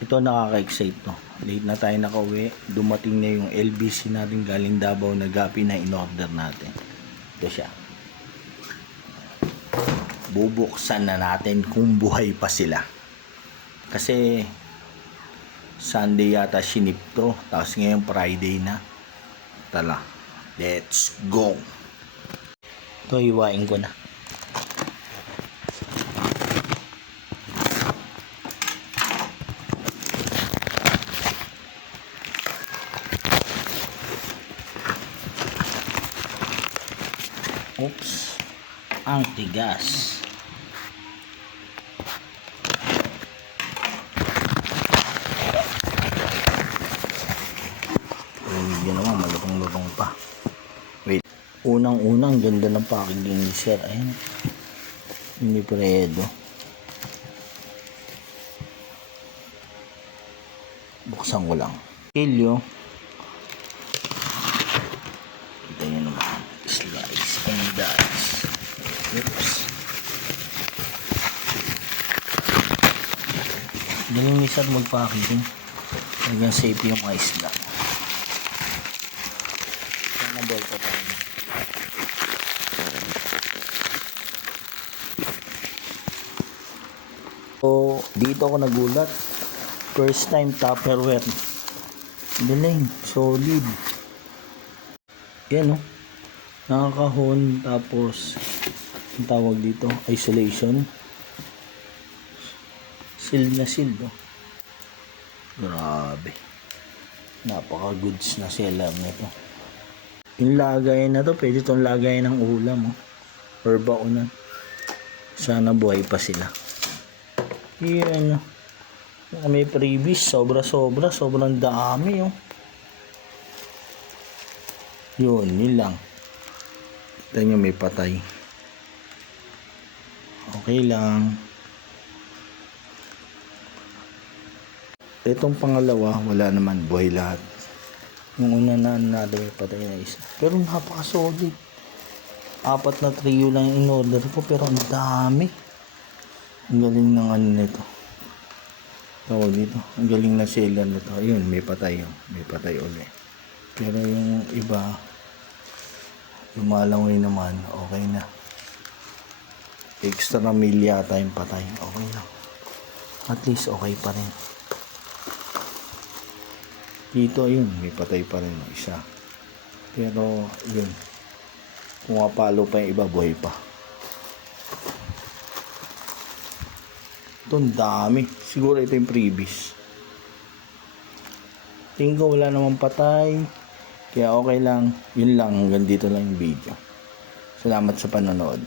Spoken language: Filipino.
Ito nakaka-excite to. Late na tayo nakauwi. Dumating na yung LBC natin galing Davao na gapi na in-order natin. Ito siya. Bubuksan na natin kung buhay pa sila. Kasi Sunday yata sinip to. Tapos ngayon Friday na. Tala. Let's go. Ito hiwain ko na. Oops. Ang tigas. Yun naman, malutong-lutong pa. Wait. Unang-unang ganda ng packaging ni Sir. Ayan. Hindi predo. Buksan ko lang. Kilyo. Kita nyo naman. Slice and dice. Oops. Galing ni Sir mag-packaging. Hanggang safe yung mga isla. Sana ball pa tayo. So, dito ako nagulat. First time Tupperware. Galing. Solid. Yan, oh. Nakakahon. Tapos, ang tawag dito, isolation. Sealed na sealed, oh. Grabe. Napaka-goods na seller nito. Yung lagay na to, pwede itong lagay ng ulam, oh. Or baonan. Sana buhay pa sila. Yan, oh. May previous, sobra-sobra, sobrang dami, oh. Yun, yun lang. Kita nyo may patay. Okay lang. Itong pangalawa, wala naman, buhay lahat. Yung una na may patay na isa. Pero napaka-solid. Apat na trio lang yung in-order ko, pero ang dami. Ang galing ng ano nito. Tawag dito. Ang galing na seller nito. Ayun, may patay yun. May patay uli. Pero yung iba, lumalangoy naman, okay na. Extra mil yata yung patay. Okay lang. At least okay pa rin. Dito yun, may patay pa rin isa. Pero yun, kung mapalo pa yung iba, buhay pa. Ito dami. Siguro ito yung previous. Tingin ko wala namang patay. Kaya okay lang. Yun lang. Hanggang dito lang yung video. Salamat sa panonood.